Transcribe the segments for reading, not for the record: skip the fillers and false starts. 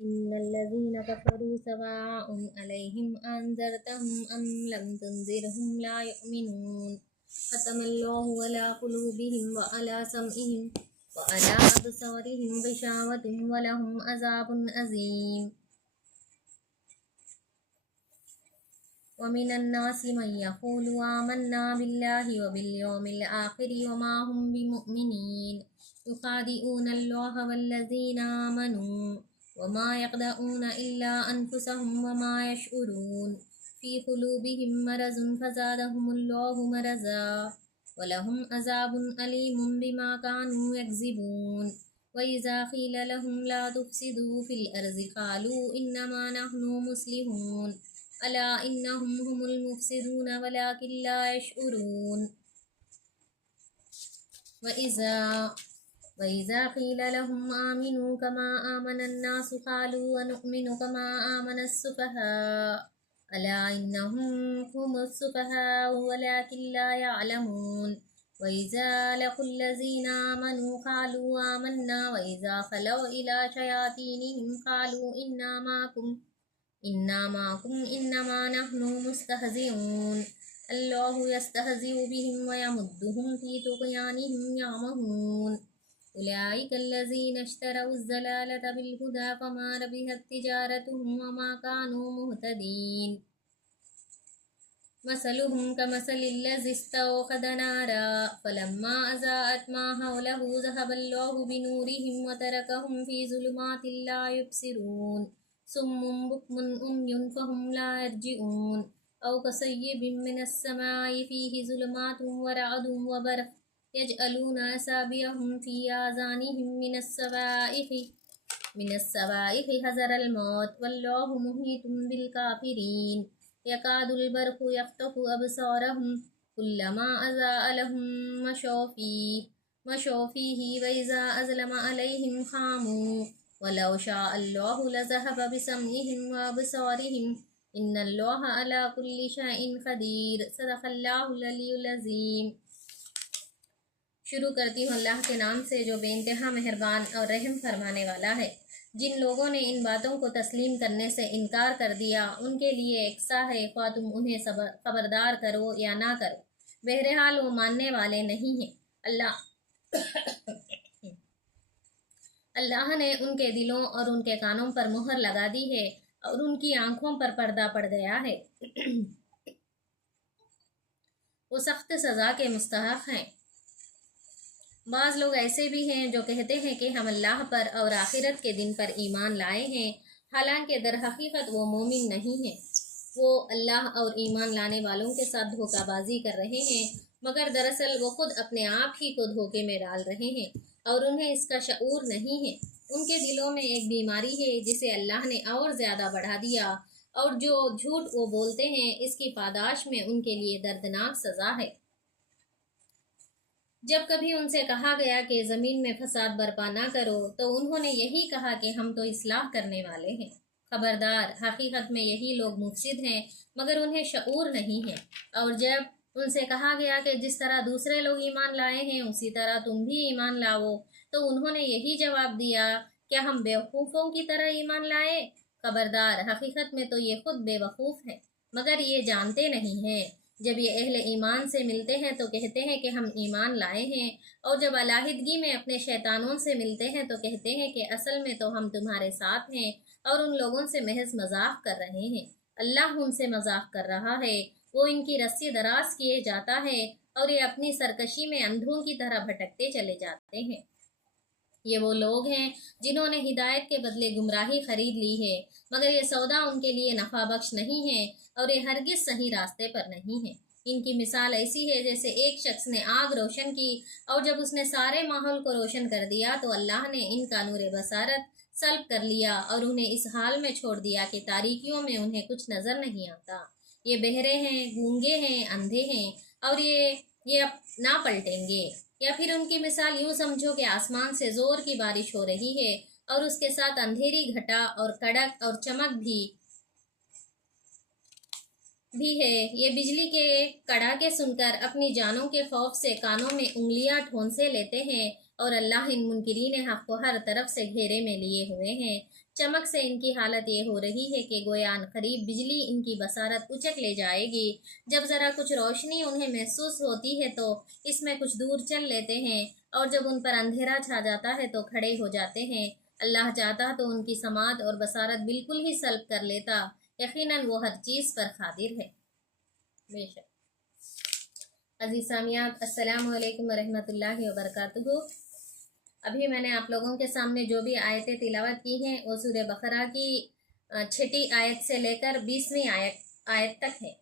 إن الذين كفروا سواء عليهم أنذرتهم أم لم تنذرهم لا يؤمنون ختم الله على قلوبهم وعلى سمعهم وعلى أبصارهم غشاوة ولهم عذاب عظيم ومن الناس من يقول آمنا بالله وباليوم الآخر وما هم بمؤمنين يخادعون الله والذين آمنوا وما يخدعون إلا أنفسهم وما يشعرون في قلوبهم مرض فزادهم الله مرضا ولهم عذاب أليم بما كانوا يكذبون وإذا قيل لهم لا تفسدوا في الأرض قالوا إنما نحن مصلحون ألا إنهم هم المفسدون ولكن لا يشعرون وإذا قيل لهم آمنوا كما آمن الناس قالوا ونؤمن كما آمن السفهاء ألا إنهم هم السفهاء ولكن لا يعلمون وإذا لقوا الذين آمنوا قالوا آمنا وإذا خلوا إلى شياطينهم قالوا إنا معكم إنما نحن مستهزئون الله يستهزئ بهم ويمدهم في طغيانهم يعمهون أولئك الذين اشتروا الضلالة بالهدى فما ربحت تجارتهم وما كانوا مهتدين مثلهم كمثل الذي استوقد نارا فلما أضاءت ما حوله ذهب الله بنورهم وتركهم في ظلمات لا يبصرون صم بكم عمي فهم لا يرجعون أو كصيب من السماء فيه ظلمات ورعد وبرق يجعلون أصابعهم في آذانهم من الصواعق حذر الموت والله محيط بالكافرين يكاد البرق يخطف أبصارهم كلما أضاء لهم مشوا فيه وإذا أظلم عليهم خاموا ولو شاء الله لذهب بسمعهم وأبصارهم إن الله على كل شيء قدير صدق اللہ العلی العظیم۔ شروع کرتی ہوں اللہ کے نام سے جو بے انتہا مہربان اور رحم فرمانے والا ہے۔ جن لوگوں نے ان باتوں کو تسلیم کرنے سے انکار کر دیا ان کے لیے ایک سا ہے، خواہ تم انہیں خبردار کرو یا نہ کرو، بہرحال وہ ماننے والے نہیں ہیں۔ اللہ نے ان کے دلوں اور ان کے کانوں پر مہر لگا دی ہے اور ان کی آنکھوں پر پردہ پڑ گیا ہے، وہ سخت سزا کے مستحق ہیں۔ بعض لوگ ایسے بھی ہیں جو کہتے ہیں کہ ہم اللہ پر اور آخرت کے دن پر ایمان لائے ہیں، حالانکہ در حقیقت وہ مومن نہیں ہیں۔ وہ اللہ اور ایمان لانے والوں کے ساتھ دھوکہ بازی کر رہے ہیں، مگر دراصل وہ خود اپنے آپ ہی کو دھوکے میں ڈال رہے ہیں اور انہیں اس کا شعور نہیں ہے۔ ان کے دلوں میں ایک بیماری ہے جسے اللہ نے اور زیادہ بڑھا دیا، اور جو جھوٹ وہ بولتے ہیں اس کی پاداش میں ان کے لیے دردناک سزا ہے۔ جب کبھی ان سے کہا گیا کہ زمین میں فساد برپا نہ کرو تو انہوں نے یہی کہا کہ ہم تو اصلاح کرنے والے ہیں۔ خبردار، حقیقت میں یہی لوگ مفسد ہیں مگر انہیں شعور نہیں ہے۔ اور جب ان سے کہا گیا کہ جس طرح دوسرے لوگ ایمان لائے ہیں اسی طرح تم بھی ایمان لاؤ تو انہوں نے یہی جواب دیا، کیا ہم بیوقوفوں کی طرح ایمان لائے؟ خبردار، حقیقت میں تو یہ خود بے وقوف ہیں مگر یہ جانتے نہیں ہیں۔ جب یہ اہل ایمان سے ملتے ہیں تو کہتے ہیں کہ ہم ایمان لائے ہیں، اور جب علیحدگی میں اپنے شیطانوں سے ملتے ہیں تو کہتے ہیں کہ اصل میں تو ہم تمہارے ساتھ ہیں اور ان لوگوں سے محض مذاق کر رہے ہیں۔ اللہ ان سے مذاق کر رہا ہے، وہ ان کی رسی دراز کیے جاتا ہے اور یہ اپنی سرکشی میں اندھوں کی طرح بھٹکتے چلے جاتے ہیں۔ یہ وہ لوگ ہیں جنہوں نے ہدایت کے بدلے گمراہی خرید لی ہے، مگر یہ سودا ان کے لیے نفع بخش نہیں ہے اور یہ ہرگز صحیح راستے پر نہیں ہے۔ ان کی مثال ایسی ہے جیسے ایک شخص نے آگ روشن کی اور جب اس نے سارے ماحول کو روشن کر دیا تو اللہ نے ان کا نور بصارت سلب کر لیا اور انہیں اس حال میں چھوڑ دیا کہ تاریکیوں میں انہیں کچھ نظر نہیں آتا۔ یہ بہرے ہیں، گونگے ہیں، اندھے ہیں اور یہ اب نہ پلٹیں گے۔ یا پھر ان کی مثال یوں سمجھو کہ آسمان سے زور کی بارش ہو رہی ہے اور اس کے ساتھ اندھیری گھٹا اور کڑک اور چمک بھی ہے۔ یہ بجلی کے کڑاکے سن کر اپنی جانوں کے خوف سے کانوں میں انگلیاں ٹھونسے لیتے ہیں اور اللہ ان منکرین حق کو ہر طرف سے گھیرے میں لیے ہوئے ہیں चमक से इनकी हालत ये हो रही है कि गोया करीब बिजली इनकी बसारत उचक ले जाएगी। जब ज़रा कुछ रोशनी उन्हें महसूस होती है तो इसमें कुछ दूर चल लेते हैं, और जब उन पर अंधेरा छा जाता है तो खड़े हो जाते हैं। अल्लाह चाहता तो उनकी समात और बसारत बिल्कुल ही सल्ब कर लेता। यकीनन वो हर चीज़ पर कादिर है। बेशक। अज़ीज़ सामियात, अस्सलामु अलैकुम वरहमतुल्लाहि वबरकातुहू। अभी मैंने आप लोगों के सामने जो भी आयतें तिलावत की हैं वो सूरह बकरा की 6ठी आयत से लेकर 20वीं आयत तक है।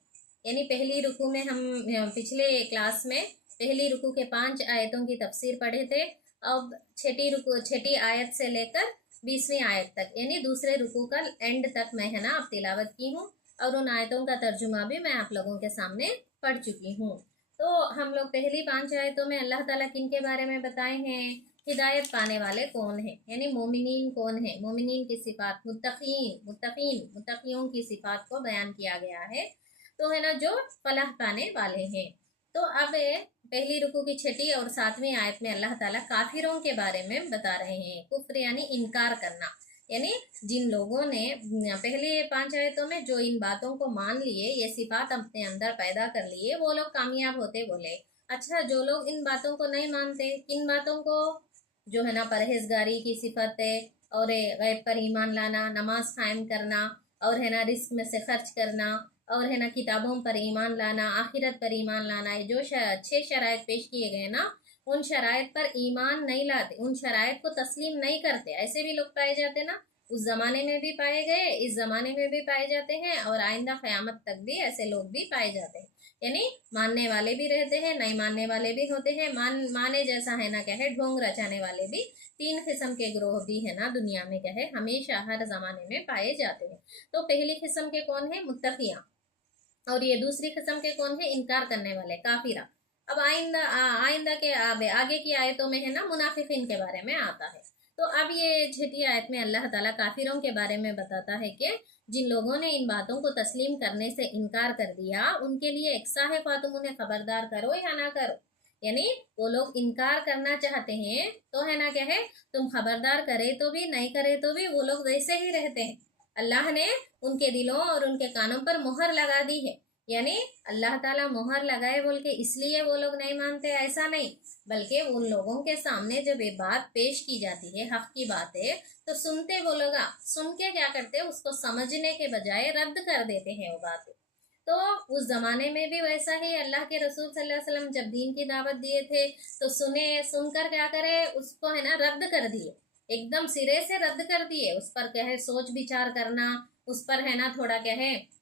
यानी पहली रुकू में हम पिछले क्लास में पहली रुकू के 5 आयतों की तफसीर पढ़े थे। अब 6ठी आयत से लेकर 20वीं आयत तक यानी दूसरे रुकू का एंड तक मैं है ना अब तिलावत की हूँ, और उन आयतों का तर्जुमा भी मैं आप लोगों के सामने पढ़ चुकी हूँ। तो हम लोग पहली 5 आयतों में अल्लाह ताला किन के बारे में बताए हैं, हिदायत पाने वाले कौन है, यानी मोमिनीन कौन है, मोमिनीन की सिफात, मुत्तकीयों की सिफात को बयान किया गया है। तो है ना जो फलाह पाने वाले हैं। तो अब पहली रुकू की 6ठी और 7वीं आयत में अल्लाह ताला काफिरों के बारे में बता रहे हैं। कुफ्र यानी इनकार करना, यानी जिन लोगों ने पहले 5 आयतों में जो इन बातों को मान लिए, ये सिफात अपने अंदर पैदा कर लिए, वो लोग कामयाब होते बोले। अच्छा, जो लोग इन बातों को नहीं मानते, किन बातों को, जो है ना परहेजगारी की सिफत है, और गैब पर ईमान लाना, नमाज कायम करना, और है ना रिस्क में से खर्च करना, और है ना किताबों पर ईमान लाना, आखिरत पर ईमान लाना, ये जो 6 शराइत पेश किए गए ना, उन शराइत पर ईमान नहीं लाते, उन शराइत को तस्लीम नहीं करते। ऐसे भी लोग पाए जाते ना, उस ज़माने में भी पाए गए, इस ज़माने में भी पाए जाते हैं, और आइंदा क़यामत तक भी ऐसे लोग भी पाए जाते हैं। यानी मानने वाले भी रहते हैं, नहीं मानने वाले भी होते हैं। माने जैसा है ना क्या है, ढोंग रचाने वाले भी 3 किस्म के ग्रोह भी है ना दुनिया में क्या है, हमेशा हर ज़माने में पाए जाते हैं। तो पहली किस्म के कौन है, मुत्तकियाँ, और ये दूसरी किस्म के कौन है, इनकार करने वाले, काफिरा। अब आइंदा के आगे की आयतों में है ना मुनाफिकीन के बारे में आता है। तो अब ये 6ठी आयत में अल्लाह ताला काफिरों के बारे में बताता है कि जिन लोगों ने इन बातों को तस्लीम करने से इनकार कर दिया, उनके लिए इक्सा है, तुम उन्हें खबरदार करो या ना करो। यानी वो लोग इनकार करना चाहते हैं तो है ना क्या है, तुम खबरदार करे तो भी नहीं करे तो भी वो लोग वैसे ही रहते हैं। अल्लाह ने उनके दिलों और उनके कानों पर मोहर लगा दी है। यानी अल्लाह ताला मोहर लगाए बोल के इसलिए वो लोग नहीं मानते, ऐसा नहीं, बल्कि उन लोगों के सामने जब ये बात पेश की जाती है, हक की बात है, तो सुनते वो लोग सुन के क्या करते हैं, उसको समझने के बजाय रद्द कर देते हैं वो बातें। तो उस जमाने में भी वैसा ही अल्लाह के रसूल सल्लल्लाहु अलैहि वसल्लम जब दीन की दावत दिए थे तो सुनकर क्या करे, उसको है ना रद्द कर दिए, एकदम सिरे से रद्द कर दिए। उस पर क्या है सोच विचार करना, उस पर है ना थोड़ा क्या है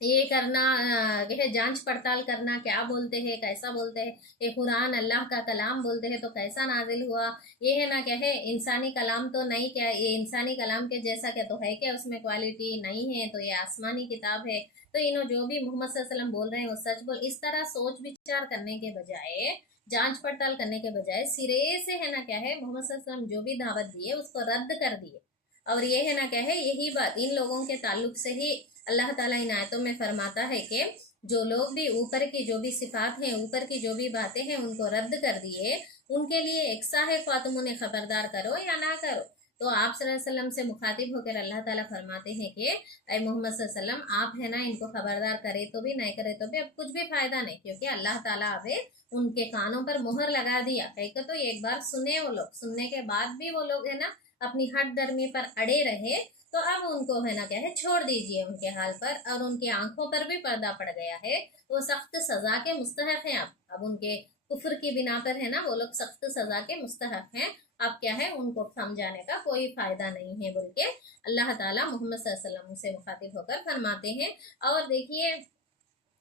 ये करना, क्या है जांच पड़ताल करना, क्या बोलते हैं, कैसा बोलते हैं, ये कुरान अल्लाह का कलाम बोलते हैं तो कैसा नाजिल हुआ, ये है ना क्या है इंसानी कलाम तो नहीं, क्या ये इंसानी कलाम के जैसा क्या तो है क्या, उसमें क्वालिटी नहीं है, तो ये आसमानी किताब है, तो इन्हों जो भी मोहम्मद सल्लल्लाहु अलैहि वसल्लम बोल रहे हैं वो सच बोल। इस तरह सोच विचार करने के बजाय, जांच पड़ताल करने के बजाय सिरे से है ना क्या है मोहम्मद सल्लल्लाहु अलैहि वसल्लम जो भी दावत दिए उसको रद्द कर दिए। और ये है ना क्या है, यही बात इन लोगों के ताल्लुक से ही अल्लाह ताला इन आयतों में फरमाता है कि जो लोग भी ऊपर की जो भी सिफात हैं, ऊपर की जो भी बातें हैं उनको रद्द कर दिए, उनके लिए इक्सा है, तुम उन्हें खबरदार करो या ना करो। तो आप सल्लल्लाहु अलैहि वसल्लम से मुखातिब होकर अल्लाह ताला फरमाते हैं कि ऐ मोहम्मद सल्लल्लाहु अलैहि वसल्लम, आप है ना इनको खबरदार करे तो भी नहीं करे तो भी अब कुछ भी फायदा नहीं, क्योंकि अल्लाह ताला अब उनके कानों पर मोहर लगा दिया। कहीं तो एक बार सुने वो लोग, सुनने के बाद भी वो लोग है ना अपनी हट दर्मी पर अड़े रहे, तो अब उनको है ना क्या है छोड़ दीजिए उनके हाल पर, और उनकी आंखों पर भी पर्दा पड़ गया है, वो सख्त सजा के मुस्तहक हैं। अब उनके कुफ्र की बिना पर है ना वो लोग सख्त सजा के मुस्तहक हैं। अब क्या है उनको समझाने का कोई फायदा नहीं है बोल के अल्लाह ताला मोहम्मद सल्लल्लाहु अलैहि वसल्लम से मुखातिब होकर फरमाते हैं। और देखिए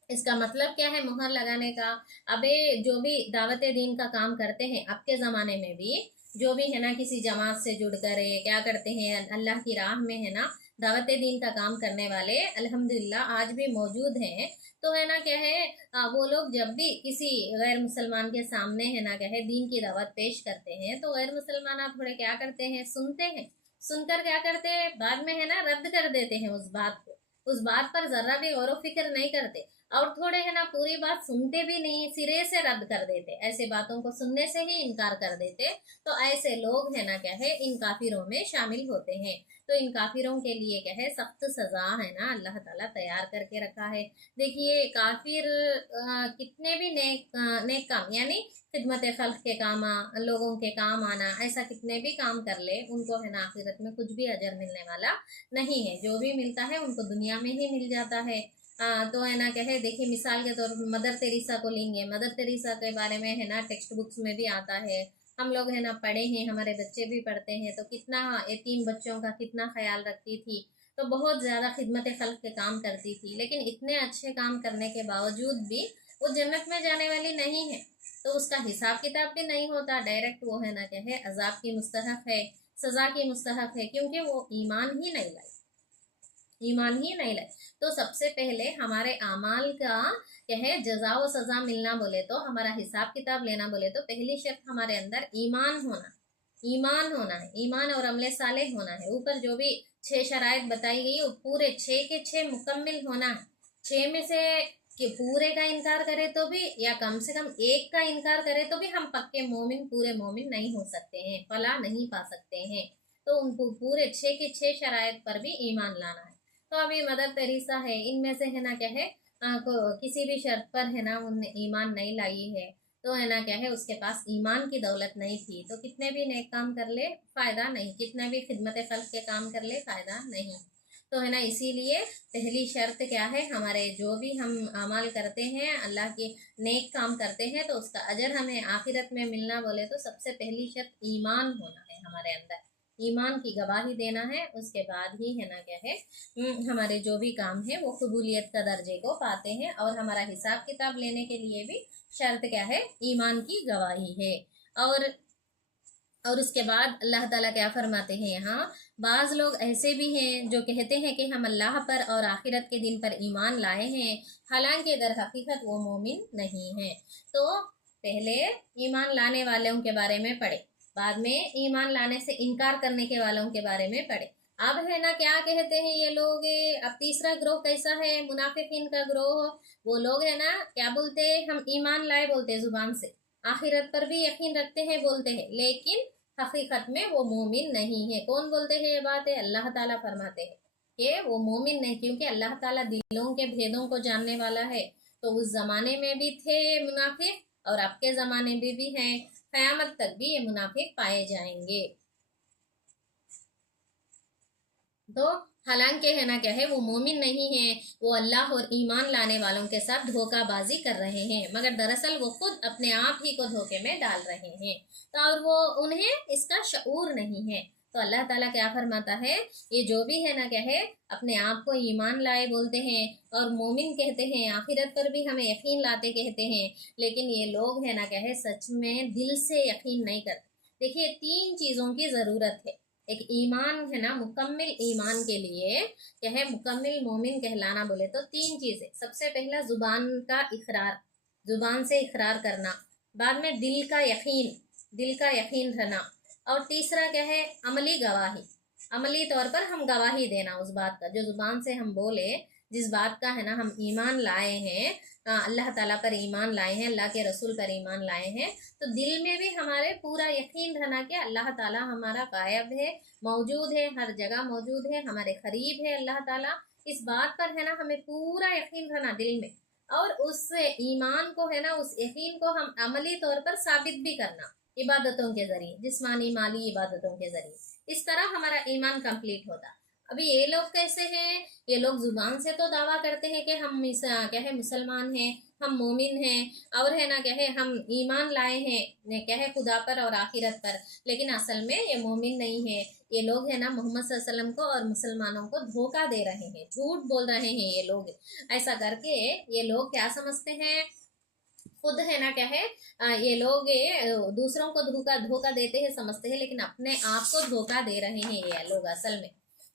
इसका मतलब क्या है मोहर लगाने का। अबे जो भी दावत दीन का काम करते हैं अब के ज़माने में भी, जो भी है ना किसी जमात से जुड़ कर क्या करते हैं अल्लाह की राह में है ना दावत दीन का काम करने वाले अल्हम्दुलिल्लाह आज भी मौजूद हैं। तो है ना क्या है वो लोग जब भी किसी गैर मुसलमान के सामने है ना क्या है दीन की दावत पेश करते हैं, तो गैर मुसलमान आप थोड़े क्या करते हैं, सुनते हैं, सुनकर क्या करते हैं बाद में है ना रद्द कर देते हैं उस बात को, उस बात पर जरा भी गौर फिक्र नहीं करते। और थोड़े है ना पूरी बात सुनते भी नहीं, सिरे से रद्द कर देते, ऐसे बातों को सुनने से ही इनकार कर देते। तो ऐसे लोग है ना क्या है इन काफिरों में शामिल होते हैं। तो इन काफिरों के लिए क्या है सख्त सजा है ना अल्लाह ताला तैयार करके रखा है। देखिए काफिर कितने भी नेक काम यानी खिदमत खल्क के काम लोगों के काम आना, ऐसा कितने भी काम कर ले उनको है ना आखिरत में कुछ भी अजर मिलने वाला नहीं है। जो भी मिलता है उनको दुनिया में ही मिल जाता है। तो है ना कहे देखिए मिसाल के तौर पर मदर तेरेसा को लेंगे। मदर तेरेसा के बारे में है ना टेक्स्ट बुक्स में भी आता है, हम लोग है ना पढ़े हैं, हमारे बच्चे भी पढ़ते हैं। तो कितना यतीम बच्चों का कितना ख्याल रखती थी, तो बहुत ज़्यादा खिदमत खल्क के काम करती थी। लेकिन इतने अच्छे काम करने के बावजूद भी वो जन्नत में जाने वाली नहीं है। तो उसका हिसाब किताब भी नहीं होता, डायरेक्ट वो है ना कहे अजाब की मुस्तहक है, सज़ा की मुस्तहक है, क्योंकि वो ईमान ही नहीं लाई, ईमान ही नहीं लाए। तो सबसे पहले हमारे अमाल का क्या है जजा व सजा मिलना बोले तो, हमारा हिसाब किताब लेना बोले तो पहली शर्त हमारे अंदर ईमान होना, ईमान होना है, ईमान और अमले साले होना है। ऊपर जो भी 6 शराइत बताई गई वो पूरे 6 के 6 मुकम्मिल होना है। 6 में से कि पूरे का इनकार करे तो भी या कम से कम एक का इनकार करे तो भी हम पक्के मोमिन पूरे मोमिन नहीं हो सकते हैं, फला नहीं पा सकते हैं। तो उनको पूरे 6 के 6 शराइत पर भी ईमान लाना है। तो अभी मदर तेरेसा है, इनमें से है ना क्या है किसी भी शर्त पर है ना उनने ईमान नहीं लाई है। तो है ना क्या है उसके पास ईमान की दौलत नहीं थी, तो कितने भी नेक काम कर ले फायदा नहीं, कितना भी खिदमत खल्क के काम कर ले फायदा नहीं। तो है ना इसीलिए पहली शर्त क्या है, हमारे जो भी हम अमल करते हैं अल्लाह के नेक काम करते हैं तो उसका अजर हमें आखिरत में मिलना बोले तो सबसे पहली शर्त ईमान होना है हमारे अंदर, ईमान की गवाही देना है। उसके बाद ही है ना क्या है हमारे जो भी काम है वो कबूलियत का दर्जे को पाते हैं। और हमारा हिसाब किताब लेने के लिए भी शर्त क्या है, ईमान की गवाही है। और उसके बाद अल्लाह ताला क्या फरमाते हैं यहाँ, बाज़ लोग ऐसे भी हैं जो कहते हैं कि हम अल्लाह पर और आखिरत के दिन पर ईमान लाए हैं, हालांकि दर हकीकत वो मोमिन नहीं है। तो पहले ईमान लाने वालों के बारे में पढ़े, बाद में ईमान लाने से इनकार करने के वालों के बारे में पढ़े। अब है ना क्या कहते हैं ये लोग, अब तीसरा ग्रोह कैसा है, मुनाफिकीन का ग्रोह। वो लोग है ना क्या बोलते हैं, हम ईमान लाए बोलते हैं जुबान से, आखिरत पर भी यकीन रखते हैं बोलते हैं, लेकिन हकीकत में वो मोमिन नहीं है। कौन बोलते हैं ये बात है, अल्लाह ताला फरमाते हैं कि वो मोमिन नहीं, क्योंकि अल्लाह ताला दिलों के भेदों को जानने वाला है। तो उस जमाने में भी थे ये मुनाफिक और अब के जमाने में भी हैं, क़यामत तक भी ये मुनाफिक पाए जाएंगे। तो हालांकि है ना क्या है वो मोमिन नहीं है, वो अल्लाह और ईमान लाने वालों के साथ धोखाबाजी कर रहे हैं, मगर दरअसल वो खुद अपने आप ही को धोखे में डाल रहे हैं। तो और वो उन्हें इसका शऊर नहीं है। तो अल्लाह ताला क्या फरमाता है, ये जो भी है ना क्या है अपने आप को ईमान लाए बोलते हैं और मोमिन कहते हैं, आखिरत पर भी हमें यकीन लाते कहते हैं, लेकिन ये लोग है ना क्या है सच में दिल से यकीन नहीं करते। देखिए 3 चीज़ों की ज़रूरत है। एक ईमान है ना, मुकम्मिल ईमान के लिए क्या है, मुकम्मिल मोमिन कहलाना बोले तो 3 चीज़ें। सबसे पहला जुबान का इकरार, जुबान से इकरार करना, बाद में दिल का यकीन, दिल का यकीन रहना, और तीसरा क्या है अमली गवाही, अमली तौर पर हम गवाही देना उस बात का जो जुबान से हम बोले, जिस बात का है ना हम ईमान लाए हैं, अल्लाह ताला पर ईमान लाए हैं, अल्लाह के रसूल पर ईमान लाए हैं, तो दिल में भी हमारे पूरा यकीन रहना कि अल्लाह ताला हमारा गायब है, मौजूद है, हर जगह मौजूद है, हमारे करीब है अल्लाह ताला। इस बात पर है ना हमें पूरा यकीन रहना दिल में, और उस ईमान को है ना उस यकीन को हम अमली तौर पर साबित भी करना इबादतों के जरिए, जिस्मानी माली इबादतों के जरिए। इस तरह हमारा ईमान कंप्लीट होता। अभी ये लोग कैसे हैं, ये लोग जुबान से तो दावा करते हैं कि हम क्या है मुसलमान हैं, हम मोमिन हैं, और है ना क्या है हम ईमान लाए हैं क्या है खुदा पर और आखिरत पर, लेकिन असल में ये मोमिन नहीं है। ये लोग है ना मोहम्मद सल्लल्लाहु अलैहि वसल्लम को और मुसलमानों को धोखा दे रहे हैं, झूठ बोल रहे हैं ये लोग। ऐसा करके ये लोग क्या समझते हैं, खुद है ना क्या है ये लोग दूसरों को धोखा देते हैं समझते हैं, लेकिन अपने आप को धोखा दे रहे हैं ये लोग असल में।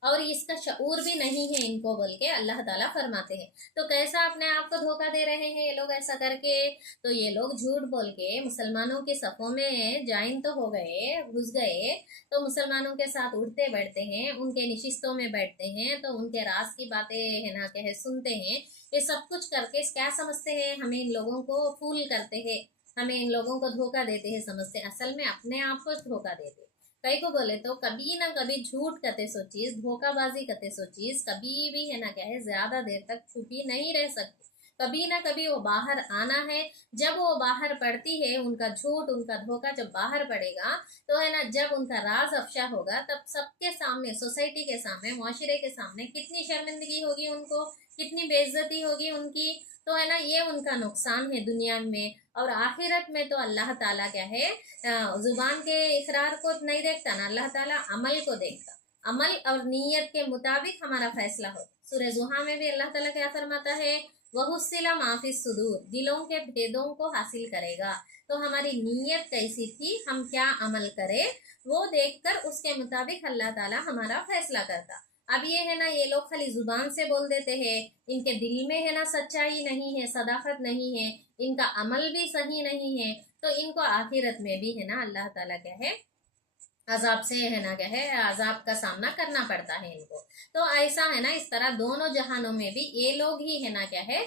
और इसका शऊर भी नहीं है इनको, बोल के अल्लाह ताला फरमाते हैं। तो कैसा अपने आप को धोखा दे रहे हैं ये लोग ऐसा करके? तो ये लोग झूठ बोल के मुसलमानों के सफ़ों में ज्वाइन तो हो गए, घुस गए, तो मुसलमानों के साथ उठते बैठते हैं, उनके निशिस्तों में बैठते हैं, तो उनके राज की बातें है ना क्या है सुनते हैं। ये सब कुछ करके क्या समझते हैं? हमें इन लोगों को फूल करते हैं, हमें इन लोगों को धोखा देते हैं समझते, असल में अपने आप को धोखा देते। कई को बोले तो कभी ना कभी झूठ करते सो चीज, धोखाबाजी करते सो चीज कभी भी है ना क्या है ज्यादा देर तक छुपी नहीं रह सकती। कभी ना कभी वो बाहर आना है। जब वो बाहर पड़ती है, उनका झूठ उनका धोखा जब बाहर पड़ेगा, तो है ना जब उनका राज अफशा होगा, तब सबके सामने, सोसाइटी के सामने, मुआशरे के सामने कितनी शर्मिंदगी होगी उनको, कितनी बेइज्जती होगी उनकी। तो है ना ये उनका नुकसान है दुनिया में। और आखिरत में तो अल्लाह ताला क्या है, जुबान के इकरार को नहीं देखता ना, अल्लाह ताला अमल को देखता। अमल और नीयत के मुताबिक हमारा फैसला हो। सूरह ज़ुहा में भी अल्लाह ताला क्या फरमाता है, वहुस्सिला माफी सुदूर, दिलों के भेदों को हासिल करेगा। तो हमारी नीयत कैसी थी, हम क्या अमल करें, वो देखकर उसके मुताबिक अल्लाह ताला हमारा फैसला करता। अब ये है ना, ये लोग खाली जुबान से बोल देते हैं, इनके दिल में है ना सच्चाई नहीं है, सदाकत नहीं है, इनका अमल भी सही नहीं है, तो इनको आखिरत में भी है ना अल्लाह ताला क्या है अजाब से है ना क्या है अजाब का सामना करना पड़ता है इनको। तो ऐसा है ना, इस तरह दोनों जहानों में भी ये लोग ही है ना क्या है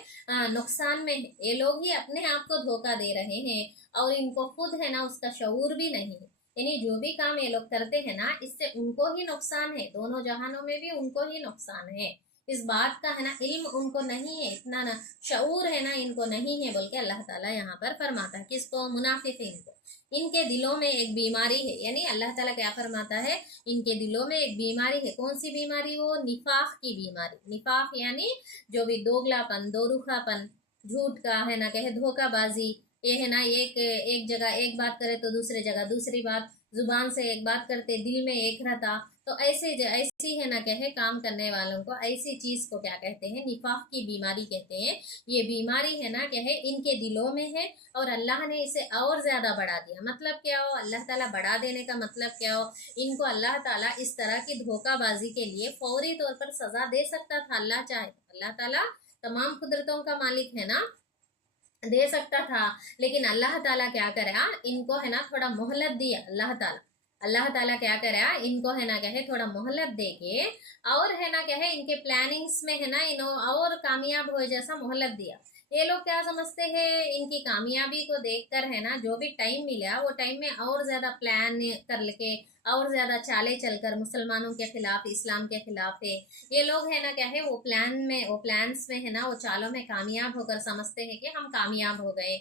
नुकसान में, ये लोग ही अपने आप को धोखा दे रहे हैं, और इनको खुद है ना उसका शऊर भी नहीं है। यानी जो भी काम ये लोग करते हैं ना, इससे उनको ही नुकसान है, दोनों जहानों में भी उनको ही नुकसान है। इस बात का है ना इल्म उनको नहीं है, इतना ना शऊर है ना इनको नहीं है, बोल के अल्लाह ताला यहाँ पर फरमाता है। किसको? मुनाफिकीन को। इनके दिलों में एक बीमारी है, यानी अल्लाह ताला क्या फरमाता है, इनके दिलों में एक बीमारी है। कौन सी बीमारी? वो निफाक की बीमारी। निफाक यानी जो भी दोगलापन, दोरुखापन, झूठ का है ना कहे धोखाबाजी, ये है ना एक एक जगह एक बात करे तो दूसरी जगह दूसरी बात, जुबान से एक बात करते दिल में एक रहता। तो ऐसी है ना कहे काम करने वालों को, ऐसी चीज को क्या कहते हैं, निफाक की बीमारी कहते हैं। ये बीमारी है ना क्या है इनके दिलों में है, और अल्लाह ने इसे और ज्यादा बढ़ा दिया। मतलब क्या हो, अल्लाह ताला बढ़ा देने का मतलब क्या हो, इनको अल्लाह ताला इस तरह की धोखाबाजी के लिए फौरी तौर पर सजा दे सकता था, अल्लाह चाहे। अल्लाह ताला तमाम कुदरतों का मालिक है ना, दे सकता था, लेकिन अल्लाह ताला क्या करा, इनको है ना थोड़ा मोहलत दिया। अल्लाह ताला क्या करा, इनको है ना क्या है थोड़ा मोहलत दे के, और है ना क्या है इनके प्लानिंग्स में है ना इन्हों और कामयाब हो जैसा मोहलत दिया। ये लोग क्या समझते हैं, इनकी कामयाबी को देखकर है ना जो भी टाइम मिला वो टाइम में और ज्यादा प्लान कर लेके, और ज्यादा चाले चलकर मुसलमानों के खिलाफ, इस्लाम के खिलाफ है ये लोग है ना क्या है, वो प्लान्स में है ना वो चालों में कामयाब होकर समझते हैं कि हम कामयाब हो गए,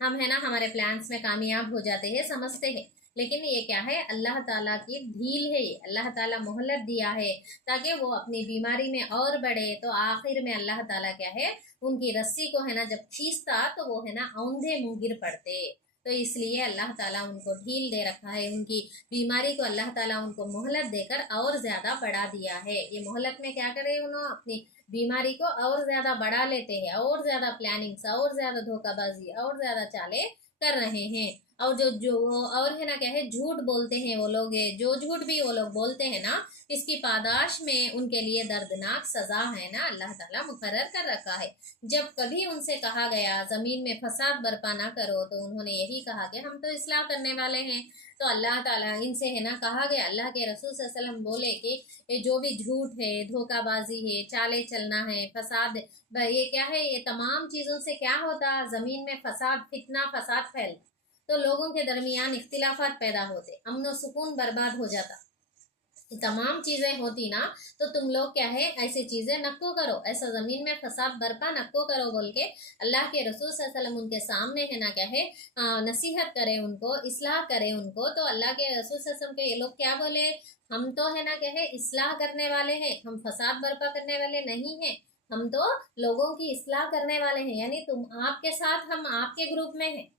हम है ना हमारे प्लान्स में कामयाब हो जाते हैं समझते हैं। लेकिन ये क्या है, अल्लाह ताला की ढील है, ये अल्लाह ताला मोहलत दिया है ताकि वो अपनी बीमारी में और बढ़े। तो आखिर में अल्लाह ताला क्या है, उनकी रस्सी को है ना जब खींचता तो वो है ना औंधे मुंह गिर पड़ते। तो इसलिए अल्लाह ताला उनको ढील दे रखा है, उनकी बीमारी को अल्लाह ताला उनको मोहलत देकर और ज़्यादा बढ़ा दिया है। ये मोहलत में क्या करे, उन्होंने अपनी बीमारी को और ज़्यादा बढ़ा लेते हैं, और ज़्यादा प्लानिंग्स, और ज़्यादा धोखाबाजी, और ज़्यादा चाले कर रहे हैं। और जो और है ना क्या है, झूठ बोलते हैं वो लोग, जो झूठ भी वो लोग बोलते हैं ना, इसकी पादाश में उनके लिए दर्दनाक सजा है ना अल्लाह ताला मुकर्रर कर रखा है। जब कभी उनसे कहा गया ज़मीन में फसाद बर्पा ना करो, तो उन्होंने यही कहा कि हम तो इस्लाह करने वाले हैं। तो अल्लाह ताला इनसे है ना कहा गया, अल्लाह के रसूल सल्लल्लाहु अलैहि वसल्लम बोले कि ये जो भी झूठ है, धोखाबाजी है, चाले चलना है, फसाद, ये क्या है, ये तमाम चीज़ों से क्या होता, ज़मीन में फसाद, फितना फसाद फैलता, तो लोगों के दरमियान इख्तिलाफात पैदा होते, अमन सुकून बर्बाद हो जाता, तमाम चीज़ें होती ना। तो तुम लोग क्या है ऐसी चीज़ें नको करो, ऐसा ज़मीन में फसाद बर्पा नको करो, बोल के अल्लाह के रसूल सल्लल्लाहु अलैहि वसल्लम उनके सामने है ना क्या है नसीहत करे उनको, इस्लाह करे उनको। तो अल्लाह के रसूल सल्लल्लाहु अलैहि वसल्लम के ये लोग क्या बोले, हम तो है ना क्या है इस्लाह करने वाले हैं, हम फसाद बर्पा करने वाले नहीं हैं, हम तो लोगों की इस्लाह करने वाले हैं। यानी तुम आपके साथ, हम आपके ग्रुप में हैं,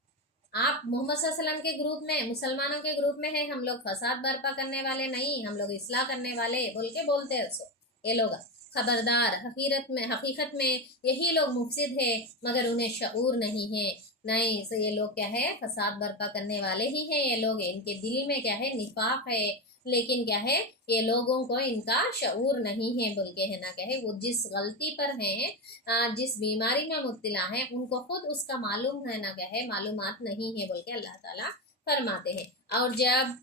आप मोहम्मद सल्लल्लाहु अलैहि वसल्लम के ग्रुप में, मुसलमानों के ग्रुप में है, हम लोग फसाद बर्पा करने वाले नहीं, हम लोग इस्लाह करने वाले बोल के बोलते हैं। सो ये लोग खबरदार, हकीकत में यही लोग मुफसिद है, मगर उन्हें शऊर नहीं है। नहीं, तो ये लोग क्या है फसाद बर्पा करने वाले ही हैं ये लोग, इनके दिल में क्या है निफाक है, लेकिन क्या है ये लोगों को इनका शऊर नहीं है बोल के है ना क्या है, वो जिस गलती पर हैं, जिस बीमारी में मुब्तला हैं, उनको खुद उसका मालूम है ना क्या है, मालूमात नहीं है बोल के अल्लाह ताला फरमाते हैं। और जब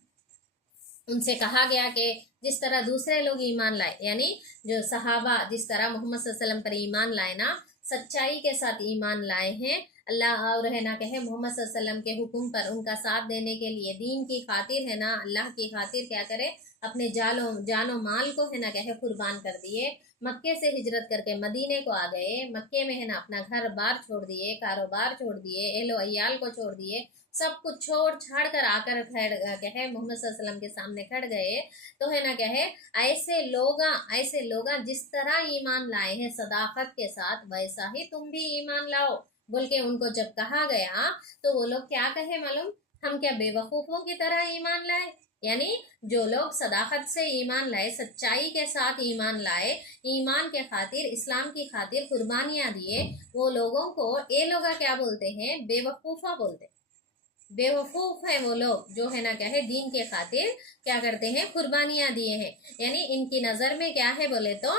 उनसे कहा गया कि जिस तरह दूसरे लोग ईमान लाए, यानी जो सहाबा जिस तरह मोहम्मद सल्लल्लाहु अलैहि वसल्लम पर ईमान लाए ना, सच्चाई के साथ ईमान लाए हैं, अल्लाह और है ना कहे मोहम्मद सल्लल्लाहु अलैहि वसल्लम के हुक्म पर उनका साथ देने के लिए, दीन की खातिर है ना, अल्लाह की खातिर क्या करे, अपने जानो माल को है ना कहे कुर्बान कर दिए, मक्के से हिजरत करके मदीने को आ गए, मक्के में है ना अपना घर बार छोड़ दिए, कारोबार छोड़ दिए, एहलो अयाल को छोड़ दिए, सब कुछ छोड़ छाड़ कर आकर कहे मोहम्मद सल्लल्लाहु अलैहि वसल्लम के सामने खड़ गए। तो है ना कहे ऐसे लोग जिस तरह ईमान लाए हैं सदाकत के साथ, वैसा ही तुम भी ईमान लाओ बोल के उनको जब कहा गया, तो वो लोग क्या कहे मालूम, हम क्या बेवकूफ़ों की तरह ईमान लाए। यानी जो लोग सदाकत से ईमान लाए, सच्चाई के साथ ईमान लाए, ईमान के खातिर, इस्लाम की खातिर कुर्बानियां दिए, वो लोगों को ये लोग क्या बोलते हैं, बेवकूफ़ा बोलते हैं। बेवकूफ है वो लोग जो है ना क्या है, दीन के खातिर क्या करते हैं, कुर्बानियां दिए हैं। यानी इनकी नज़र में क्या है बोले तो,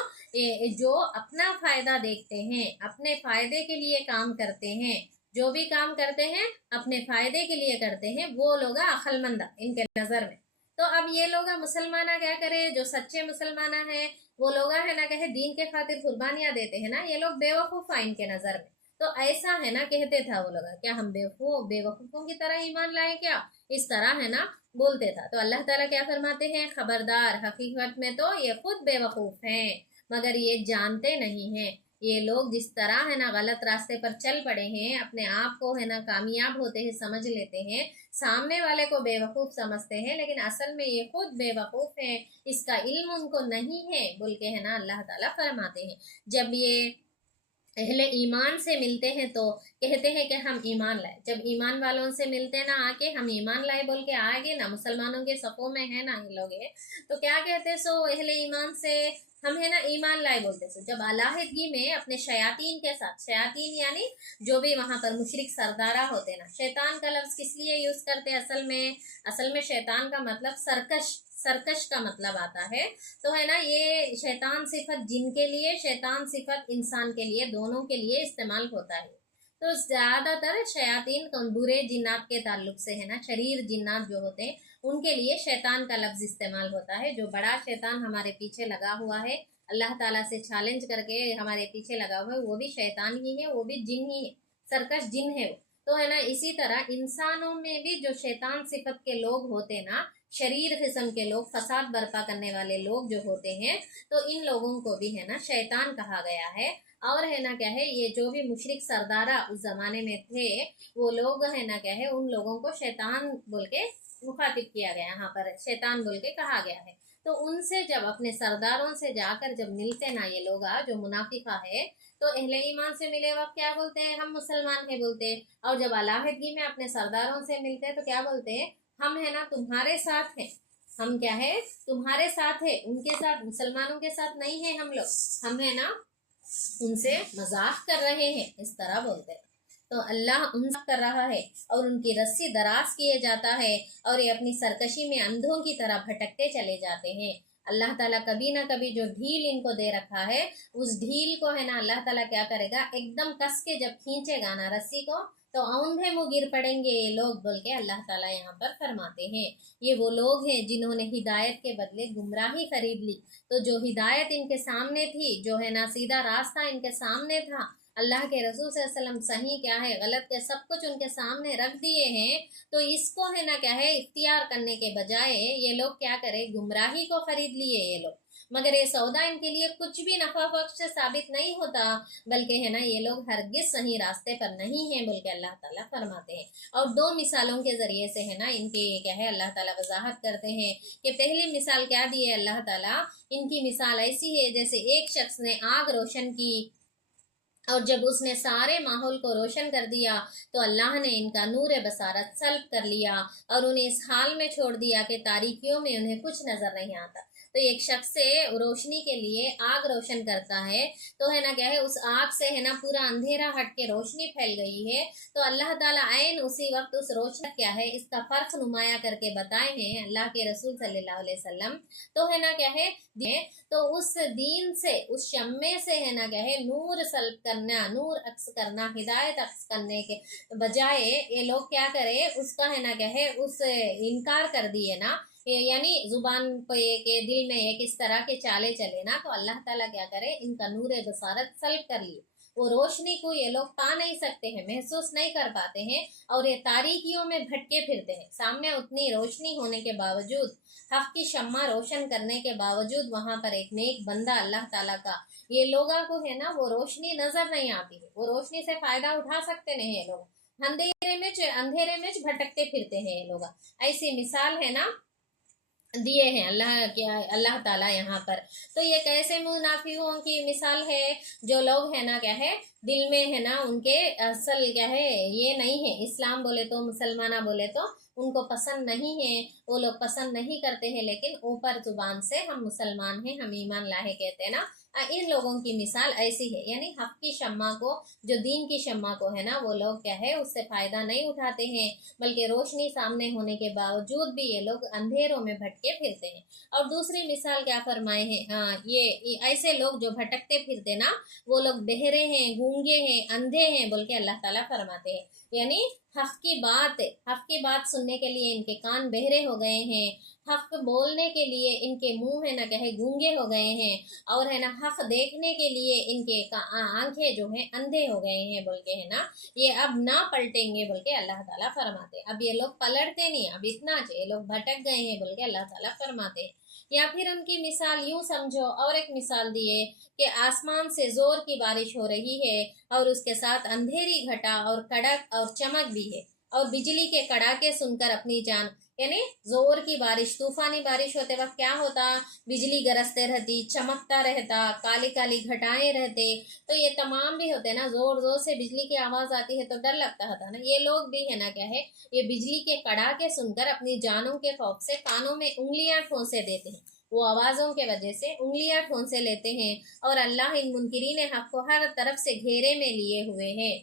जो अपना फायदा देखते हैं, अपने फायदे के लिए काम करते हैं, जो भी काम करते हैं अपने फायदे के लिए करते हैं, वो लोग अक्लमंद इनके नज़र में। तो अब ये लोग मुसलमाना क्या करे, जो सच्चे मुसलमाना है वो लोग है ना कहे दीन के खातिर कुर्बानियां देते हैं ना, ये लोग बेवकूफ़ है इनके नज़र में। तो ऐसा है ना कहते था वो लोग, क्या हम बेवकूफ़ों की तरह ईमान लाए क्या, इस तरह है ना बोलते था। तो अल्लाह ताला क्या फरमाते हैं, खबरदार, हकीकत में तो ये खुद बेवकूफ़ हैं, मगर ये जानते नहीं हैं। ये लोग जिस तरह है ना गलत रास्ते पर चल पड़े हैं, अपने आप को है ना कामयाब होते हैं समझ लेते हैं, सामने वाले को बेवकूफ़ समझते हैं, लेकिन असल में ये खुद बेवकूफ़ हैं, इसका इल्म उनको नहीं है बोल के है ना अल्लाह ताला फरमाते हैं। जब ये अहले ईमान से मिलते हैं तो कहते हैं कि हम ईमान लाए, जब ईमान वालों से मिलते ना आके हम ईमान लाए बोल के आगे ना, मुसलमानों के सफ़ों में है ना ये लोग है, तो क्या कहते सो अहले ईमान से हम है ना ईमान लाए बोलते सो, जब अलाहदगी में अपने शयातीन के साथ, शयातीन यानी जो भी वहाँ पर मुशरिक सरदारा होते ना, शैतान का लफ्ज़ किस लिए यूज़ करते हैं, असल में शैतान का मतलब सरकश का मतलब आता है। तो है ना ये शैतान सिफत जिन के लिए, शैतान सिफत इंसान के लिए, दोनों के लिए इस्तेमाल होता है। तो ज़्यादातर शयातीन बुरे जिन्नात के ताल्लुक से है ना, शरीर जिन्नात जो होते हैं उनके लिए शैतान का लफ्ज़ इस्तेमाल होता है। जो बड़ा शैतान हमारे पीछे लगा हुआ है, अल्लाह ताला से चैलेंज करके हमारे पीछे लगा हुआ है, वो भी शैतान ही है, वो भी जिन ही है, सरकश जिन है वो। तो है ना इसी तरह इंसानों में भी जो शैतान सिफत के लोग होते ना, शरीर किस्म के लोग, फसाद बर्पा करने वाले लोग जो होते हैं, तो इन लोगों को भी है ना शैतान कहा गया है। और है ना क्या है, ये जो भी मुशरिक सरदारा उस जमाने में थे, वो लोग है ना क्या है, उन लोगों को शैतान बोल के मुखातिब किया गया, यहाँ पर शैतान बोल के कहा गया है। तो उनसे जब अपने सरदारों से जाकर जब मिलते ना ये लोग, जो मुनाफिका है, तो अहले ईमान से मिले वक्त क्या बोलते हैं, हम मुसलमान हैं बोलते हैं। और जब अलाहदगी में अपने सरदारों से मिलते हैं तो क्या बोलते हैं, हम है ना तुम्हारे साथ हैं, हम क्या है तुम्हारे साथ है, उनके साथ, मुसलमानों के साथ नहीं है हम लोग, हम है ना उनसे मजाक कर रहे हैं, इस तरह बोलते हैं। तो अल्लाह उनसे कर रहा है और उनकी रस्सी दराज किए जाता है, और ये अपनी सरकशी में अंधों की तरह भटकते चले जाते हैं। अल्लाह ताला कभी ना कभी जो ढील इनको दे रखा है, उस ढील को है ना अल्लाह ताला क्या करेगा, एकदम कस के जब खींचेगा ना रस्सी को, तो औंधे मुँह गिर पड़ेंगे ये लोग बोल के अल्लाह ताला यहाँ पर फरमाते हैं। ये वो लोग हैं जिन्होंने हिदायत के बदले गुमराही खरीद ली। तो जो हिदायत इनके सामने थी, जो है ना सीधा रास्ता इनके सामने था, अल्लाह के रसूल सल्लल्लाहु अलैहि वसल्लम सही क्या है गलत क्या सब कुछ उनके सामने रख दिए हैं, तो इसको है ना क्या है इख्तियार करने के बजाय ये लोग क्या करे, गुमराही को खरीद लिए ये लोग। मगर ये सौदा इनके लिए कुछ भी नफा बख्श साबित नहीं होता, बल्कि है ना ये लोग हरगिज सही रास्ते पर नहीं है बोल के अल्लाह ताला फरमाते हैं। और दो मिसालों के जरिए से है ना इनके क्या है अल्लाह ताला वजाहत करते हैं कि पहली मिसाल क्या दी है अल्लाह ताला, इनकी मिसाल ऐसी है जैसे एक शख्स ने आग रोशन की, और जब उसने सारे माहौल को रोशन कर दिया, तो अल्लाह ने इनका नूर बसारत सल्ब कर लिया और उन्हें इस हाल में छोड़ दिया कि तारीकियों में उन्हें कुछ नज़र नहीं आता। تو ایک شخص سے روشنی کے لیے آگ روشن کرتا ہے تو ہے نا کیا ہے اس آگ سے ہے نا پورا اندھیرا ہٹ کے روشنی پھیل گئی ہے، تو اللہ تعالیٰ عین اسی وقت اس روشنی کیا ہے اس کا فرق نمایاں کر کے بتائے ہیں اللہ کے رسول صلی اللہ علیہ وسلم۔ تو ہے نا کیا ہے تو اس دین سے اس شمع سے ہے نا کیا ہے نور سلب کرنا، نور عکس کرنا، ہدایت عکس کرنے کے بجائے یہ لوگ کیا کرے اس کا ہے نا کیا ہے اس انکار کر دیے نا، یعنی زبان پہ کے دل میں ایک اس طرح کے چالے چلے نا، تو اللہ تعالیٰ کیا کرے ان کا نور بصارت سلب کر لی، وہ روشنی کو یہ لوگ پا نہیں سکتے ہیں، محسوس نہیں کر پاتے ہیں، اور یہ تاریکیوں میں بھٹکے پھرتے ہیں، سامنے اتنی روشنی ہونے کے باوجود، حق کی شمع روشن کرنے کے باوجود وہاں پر ایک نیک بندہ اللہ تعالیٰ کا، یہ لوگوں کو ہے نا وہ روشنی نظر نہیں آتی ہے، وہ روشنی سے فائدہ اٹھا سکتے نہیں یہ لوگ، اندھیرے میں بھٹکتے پھرتے ہیں یہ لوگ، ایسی مثال ہے نا دیے ہیں اللہ تعالیٰ یہاں پر۔ تو یہ کیسے منافقوں کی مثال ہے، جو لوگ ہے نا کیا ہے دل میں ہے نا ان کے اصل کیا ہے یہ نہیں ہے، اسلام بولے تو مسلمانہ بولے تو ان کو پسند نہیں ہے، وہ لوگ پسند نہیں کرتے ہیں، لیکن اوپر زبان سے ہم مسلمان ہیں، ہم ایمان لائے کہتے ہیں نا، ان لوگوں کی مثال ایسی ہے، یعنی حق کی شمع کو، جو دین کی شمع کو ہے نا وہ لوگ کیا ہے اس سے فائدہ نہیں اٹھاتے ہیں، بلکہ روشنی سامنے ہونے کے باوجود بھی یہ لوگ اندھیروں میں بھٹکے پھرتے ہیں۔ اور دوسری مثال کیا فرمائے ہیں، یہ ایسے لوگ جو بھٹکتے پھرتے نا وہ لوگ بہرے ہیں، گونگے ہیں، اندھے ہیں بول کے اللہ تعالیٰ فرماتے ہیں، یعنی حق کی بات سننے کے لیے ان کے کان بہرے ہو گئے ہیں، حق بولنے کے لیے ان کے منہ ہے نا کہے گونگے ہو گئے ہیں، اور ہے نا حق دیکھنے کے لیے ان کے آنکھیں جو ہیں اندھے ہو گئے ہیں بول کے ہے نا، یہ اب نہ پلٹیں گے بول کے اللہ تعالیٰ فرماتے، اب یہ لوگ پلٹتے نہیں، اب اتنا یہ لوگ بھٹک گئے ہیں بول کے اللہ تعالیٰ فرماتے ہیں۔ یا پھر ان کی مثال یوں سمجھو، اور ایک مثال دیے کہ آسمان سے زور کی بارش ہو رہی ہے، اور اس کے ساتھ اندھیری گھٹا اور کڑک اور چمک بھی ہے، اور بجلی کے کڑاکے سن کر اپنی جان، یعنی زور کی بارش، طوفانی بارش ہوتے وقت کیا ہوتا، بجلی گرجتے رہتی، چمکتا رہتا، کالی کالی گھٹائیں رہتے، تو یہ تمام بھی ہوتے نا، زور زور سے بجلی کی آواز آتی ہے تو ڈر لگتا ہوتا نا، یہ لوگ بھی ہے نا کیا ہے یہ بجلی کے کڑاکے سن کر اپنی جانوں کے خوف سے کانوں میں انگلیاں ٹھونسے دیتے ہیں، وہ آوازوں کے وجہ سے انگلیاں ٹھونسے لیتے ہیں، اور اللہ ان منکرین حق کو ہر طرف سے گھیرے میں لیے ہوئے ہیں،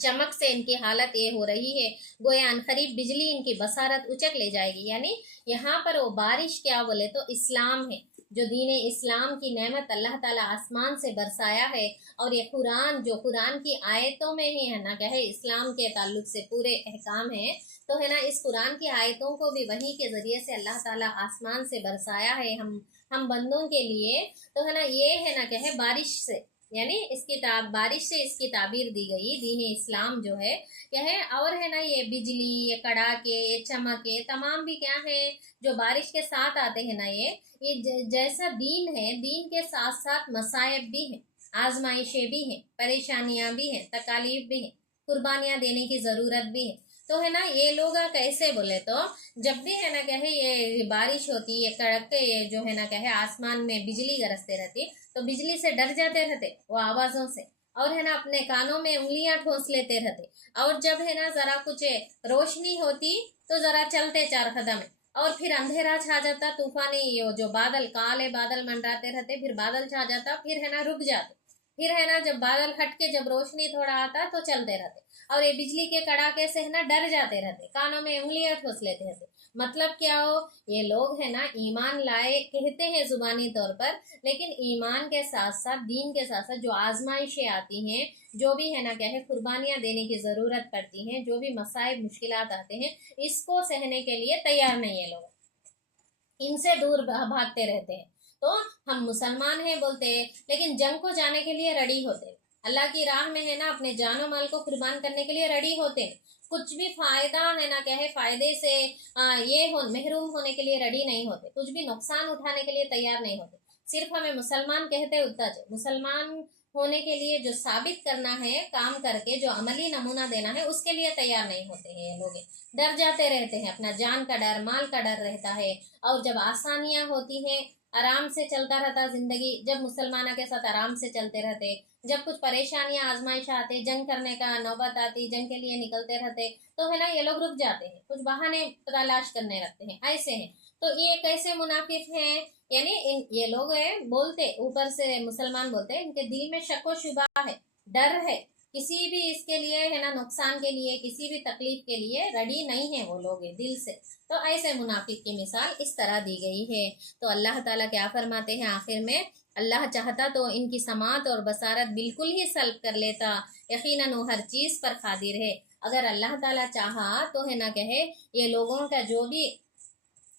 چمک سے ان کی حالت یہ ہو رہی ہے گویا عنقریب بجلی ان کی بصارت اچک لے جائے گی، یعنی یہاں پر وہ بارش کیا بولے تو اسلام ہے، جو دین اسلام کی نعمت اللہ تعالیٰ آسمان سے برسایا ہے، اور یہ قرآن جو قرآن کی آیتوں میں ہی ہے نا کیا ہے اسلام کے تعلق سے پورے احکام ہیں، تو ہے نا اس قرآن کی آیتوں کو بھی وحی کے ذریعے سے اللہ تعالیٰ آسمان سے برسایا ہے ہم بندوں کے لیے، تو ہے نا یہ ہے نا کیا ہے بارش سے، یعنی اس کی بارش سے اس کی تعبیر دی گئی، دین اسلام جو ہے کیا ہے، اور ہے نا یہ بجلی، یہ کڑاکے، یہ چمکے تمام بھی کیا ہے جو بارش کے ساتھ آتے ہیں نا، یہ جیسا دین ہے، دین کے ساتھ ساتھ مصائب بھی ہیں، آزمائشیں بھی ہیں، پریشانیاں بھی ہیں، تکالیف بھی ہیں، قربانیاں دینے کی ضرورت بھی ہے، تو ہے نا یہ لوگ کیسے بولے تو جب بھی ہے نا کیا ہے یہ بارش ہوتی، یہ کڑکتے، یہ جو ہے نا کیا ہے آسمان میں بجلی گرجتے رہتی، تو بجلی سے ڈر جاتے رہتے وہ آوازوں سے، اور ہے نا اپنے کانوں میں انگلیاں ٹھونس لیتے رہتے، اور جب ہے نا ذرا کچھ روشنی ہوتی تو ذرا چلتے چار قدم، اور پھر اندھیرا چھا جاتا، طوفانی یہ جو بادل، کالے بادل منڈراتے رہتے، پھر بادل چھا جاتا، پھر ہے نا رک جاتے، پھر ہے نا جب بادل ہٹ کے جب روشنی تھوڑا آتا تو چلتے رہتے، اور یہ بجلی کے کڑاکے سے ہے نا ڈر جاتے رہتے، کانوں میں انگلیاں ٹھوس لیتے رہتے، مطلب کیا ہو، یہ لوگ ہے نا ایمان لائے کہتے ہیں زبانی طور پر، لیکن ایمان کے ساتھ ساتھ، دین کے ساتھ ساتھ جو آزمائشیں آتی ہیں، جو بھی ہے نا کیا ہے قربانیاں دینے کی ضرورت پڑتی ہیں، جو بھی مصائب مشکلات آتے ہیں، اس کو سہنے کے لیے تیار نہیں ہے لوگ، ان سے دور بھاگتے رہتے ہیں، تو ہم مسلمان ہیں بولتے ہیں لیکن جنگ کو جانے کے لیے ریڈی ہوتے، اللہ کی راہ میں ہے نا اپنے جان و مال کو قربان کرنے کے لیے ریڈی ہوتے، کچھ بھی فائدہ ہے نا کیا ہے فائدے سے محروم ہونے کے لیے ریڈی نہیں ہوتے، کچھ بھی نقصان اٹھانے کے لیے تیار نہیں ہوتے، صرف ہمیں مسلمان کہتے اتنا مسلمان ہونے کے لیے جو ثابت کرنا ہے کام کر کے، جو عملی نمونہ دینا ہے، اس کے لیے تیار نہیں ہوتے ہیں، یہ لوگ ڈر جاتے رہتے ہیں، اپنا جان کا ڈر، مال کا ڈر رہتا ہے، اور جب آسانیاں ہوتی ہیں آرام سے چلتا رہتا زندگی، جب مسلمانوں کے ساتھ آرام سے چلتے رہتے، جب کچھ پریشانیاں آزمائش آتے، جنگ کرنے کا نوبت آتی، جنگ کے لیے نکلتے رہتے، تو ہے نا یہ لوگ رک جاتے ہیں، کچھ بہانے تلاش کرنے رکھتے ہیں، ایسے ہیں، تو یہ कैसे मुनाफिक हैं, यानी ये लोग बोलते ऊपर से मुसलमान बोलते हैं, इनके दिल में शक व शुबा है, डर है, किसी भी इसके लिए है ना नुकसान के लिए, किसी भी तकलीफ के लिए रेडी नहीं है वो लोग दिल से। तो ऐसे मुनाफिक की मिसाल इस तरह दी गई है। तो अल्लाह ताला क्या फरमाते हैं आखिर में, अल्लाह चाहता तो इनकी समात और बसारत बिल्कुल ही सल्ब कर लेता, यकीनन वो हर चीज़ पर कादिर है। अगर अल्लाह ताला चाहा तो है ना कहे ये लोगों का जो भी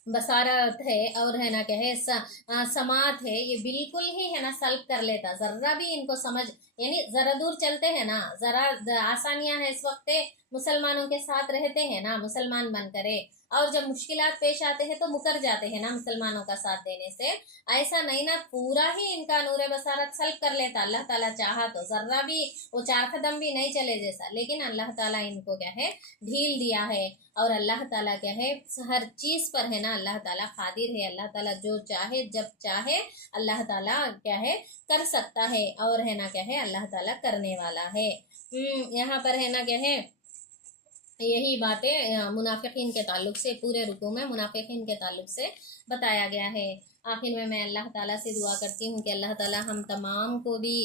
बसारत है और है ना कहे समात है, ये बिल्कुल ही है ना सल्ब कर लेता, ज़रा भी इनको समझ, यानी ज़रा दूर चलते हैं ना, ज़रा आसानियां है इस वक्त मुसलमानों के साथ रहते हैं ना मुसलमान बन करे, और जब मुश्किलात पेश आते हैं तो मुकर जाते हैं ना मुसलमानों का साथ देने से। ऐसा नहीं ना, पूरा ही इनका नूर बसारत सल्ब कर लेता अल्लाह ताला चाहा तो, ज़र्रा भी वो 4 कदम भी नहीं चले जैसा, लेकिन अल्लाह ताला इनको क्या है ढील दिया है। और अल्लाह ताला क्या है हर चीज़ पर है ना अल्लाह ताला कादिर है, अल्लाह ताला जो चाहे जब चाहे अल्लाह ताला क्या है कर सकता है, और है ना क्या है अल्लाह ताला करने वाला है। यहाँ पर है ना क्या है यही बातें मुनाफिकीन के ताल्लुक से पूरे रुकू में मुनाफिकीन के ताल्लुक से बताया गया है। आखिर में मैं अल्लाह ताला से दुआ करती हूँ कि अल्लाह ताला हम तमाम को भी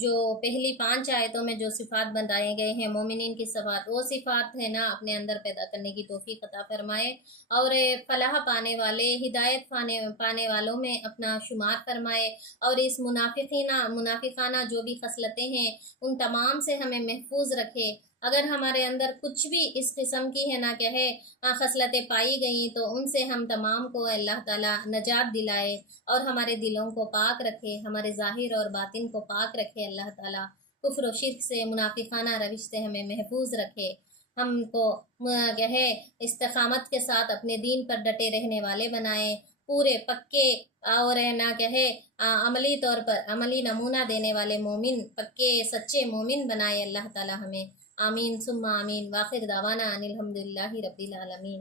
जो पहली 5 आयतों में जो सिफ़ात बताए गए हैं मोमिनीन की सिफ़ात, वो सिफ़ात है ना अपने अंदर पैदा करने की तौफीक अता फरमाए, और फलाह पाने वाले हिदायत पाने वालों में अपना शुमार फरमाए, और इस मुनाफिकाना जो भी खसलतें हैं उन तमाम से हमें महफूज रखे। अगर हमारे अंदर कुछ भी इस किस्म की है ना क्या है खसलतें पाई गई तो उनसे हम तमाम को अल्लाह ताला नजात दिलाए, और हमारे दिलों को पाक रखे, हमारे ज़ाहिर और बातिन को पाक रखे अल्लाह ताला, कुफ्र व शिर्क से मुनाफिकाना रविश से हमें महफूज रखे, हमको क्या है इस्तिकामत के साथ अपने दीन पर डटे रहने वाले बनाए, पूरे पक्के और है ना क्या है अमली तौर पर अमली नमूना देने वाले मोमिन, पक्के सच्चे मोमिन बनाए अल्लाह ताला हमें। आमीन सुम्मा आमीन। वाखिर दावाना अनिल हम्दुलिल्लाहि रब्बिल आलमीन।